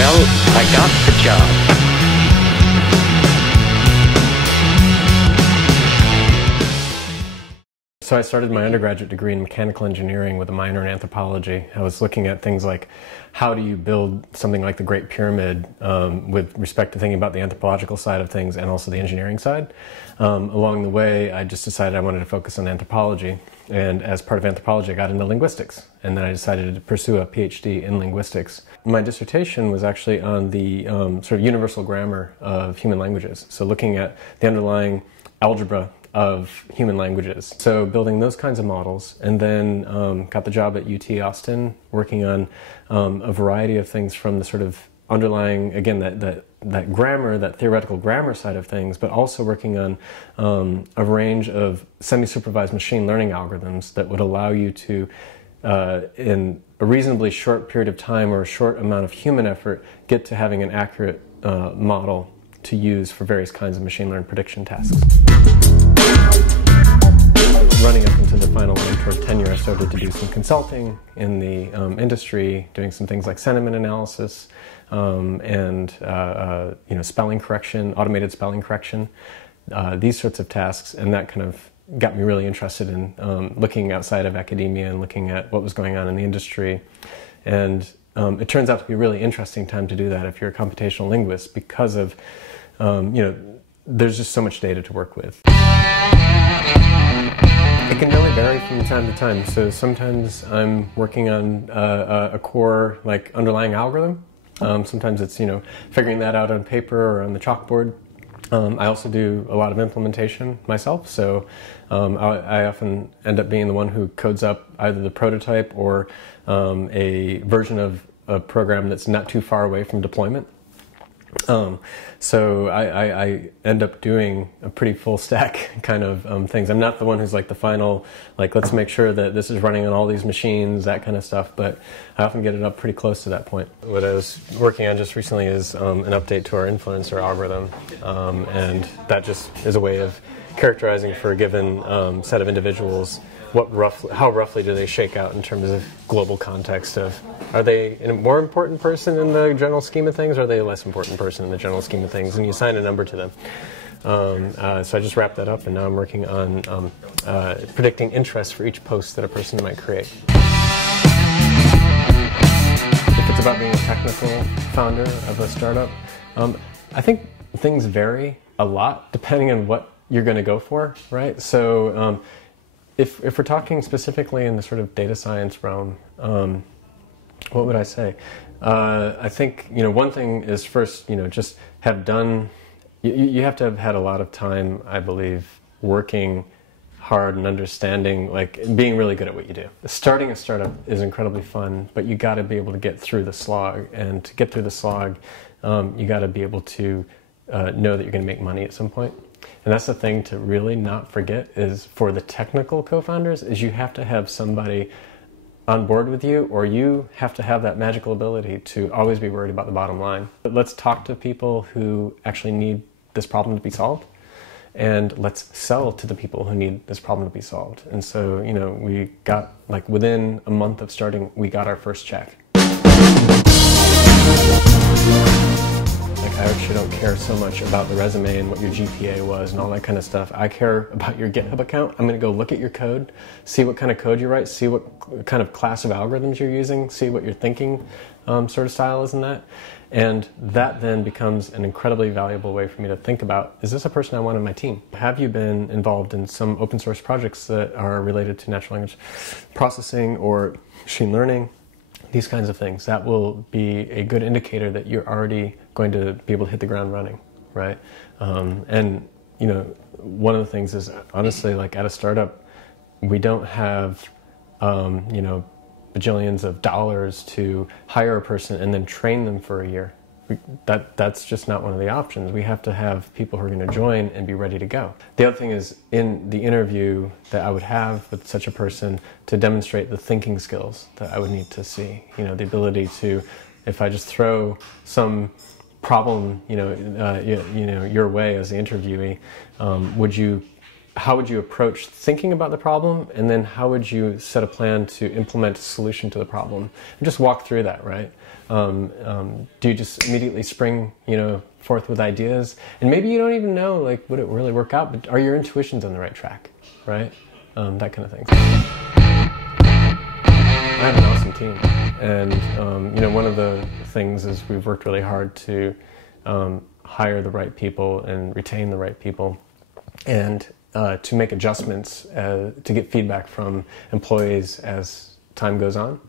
Well, I got the job. So I started my undergraduate degree in mechanical engineering with a minor in anthropology. I was looking at things like how do you build something like the Great Pyramid with respect to thinking about the anthropological side of things and also the engineering side. Along the way, I just decided I wanted to focus on anthropology. And as part of anthropology, I got into linguistics. And then I decided to pursue a PhD in linguistics. My dissertation was actually on the sort of universal grammar of human languages. So looking at the underlying algebra of human languages. So building those kinds of models, and then got the job at UT Austin working on a variety of things from the sort of underlying, again, that grammar, that theoretical grammar side of things, but also working on a range of semi-supervised machine learning algorithms that would allow you to, in a reasonably short period of time or a short amount of human effort, get to having an accurate model to use for various kinds of machine learning prediction tasks. Running up into the final one toward tenure, I started to do some consulting in the industry, doing some things like sentiment analysis and spelling correction, automated spelling correction, these sorts of tasks, and that kind of got me really interested in looking outside of academia and looking at what was going on in the industry. And it turns out to be a really interesting time to do that if you're a computational linguist because of, there's just so much data to work with. It can really vary from time to time. So sometimes I'm working on a core, like, underlying algorithm. Sometimes it's, figuring that out on paper or on the chalkboard. I also do a lot of implementation myself, so I often end up being the one who codes up either the prototype or a version of a program that's not too far away from deployment. So I end up doing a pretty full stack kind of things. I'm not the one who's like the final, like, let's make sure that this is running on all these machines, that kind of stuff, but I often get it up pretty close to that point. What I was working on just recently is an update to our influencer algorithm, and that just is a way of characterizing for a given set of individuals how roughly do they shake out in terms of global context of, are they a more important person in the general scheme of things, or are they a less important person in the general scheme of things, and you assign a number to them. So I just wrapped that up, and now I'm working on predicting interest for each post that a person might create. If it's about being a technical founder of a startup, I think things vary a lot depending on what you're going to go for, right? So if we're talking specifically in the sort of data science realm, what would I say? I think, one thing is first, just have done, you have to have had a lot of time, I believe, working hard and understanding, like, being really good at what you do. Starting a startup is incredibly fun, but you got to be able to get through the slog, and to get through the slog, you got to be able to know that you're going to make money at some point. And that's the thing to really not forget is, for the technical co-founders, is you have to have somebody on board with you, or you have to have that magical ability to always be worried about the bottom line. But let's talk to people who actually need this problem to be solved, and let's sell to the people who need this problem to be solved. And so, we got, like, within a month of starting, we got our first check. I actually don't care so much about the resume and what your GPA was and all that kind of stuff. I care about your GitHub account. I'm going to go look at your code, see what kind of code you write, see what kind of class of algorithms you're using, see what your thinking sort of style is in that. And that then becomes an incredibly valuable way for me to think about, is this a person I want on my team? Have you been involved in some open source projects that are related to natural language processing or machine learning? These kinds of things. That will be a good indicator that you're already going to be able to hit the ground running, right? And, one of the things is, honestly, like, at a startup, we don't have, bajillions of dollars to hire a person and then train them for a year. That's just not one of the options. We have to have people who are going to join and be ready to go. The other thing is, in the interview that I would have with such a person, to demonstrate the thinking skills that I would need to see. The ability to, if I just throw some problem, your way as the interviewee, would you how would you approach thinking about the problem, and then how would you set a plan to implement a solution to the problem, and just walk through that, right? Do you just immediately spring, forth with ideas, and maybe you don't even know, like, would it really work out, but are your intuitions on the right track, right? That kind of thing. I have an awesome team, and one of the things is we've worked really hard to hire the right people and retain the right people, and to make adjustments to get feedback from employees as time goes on.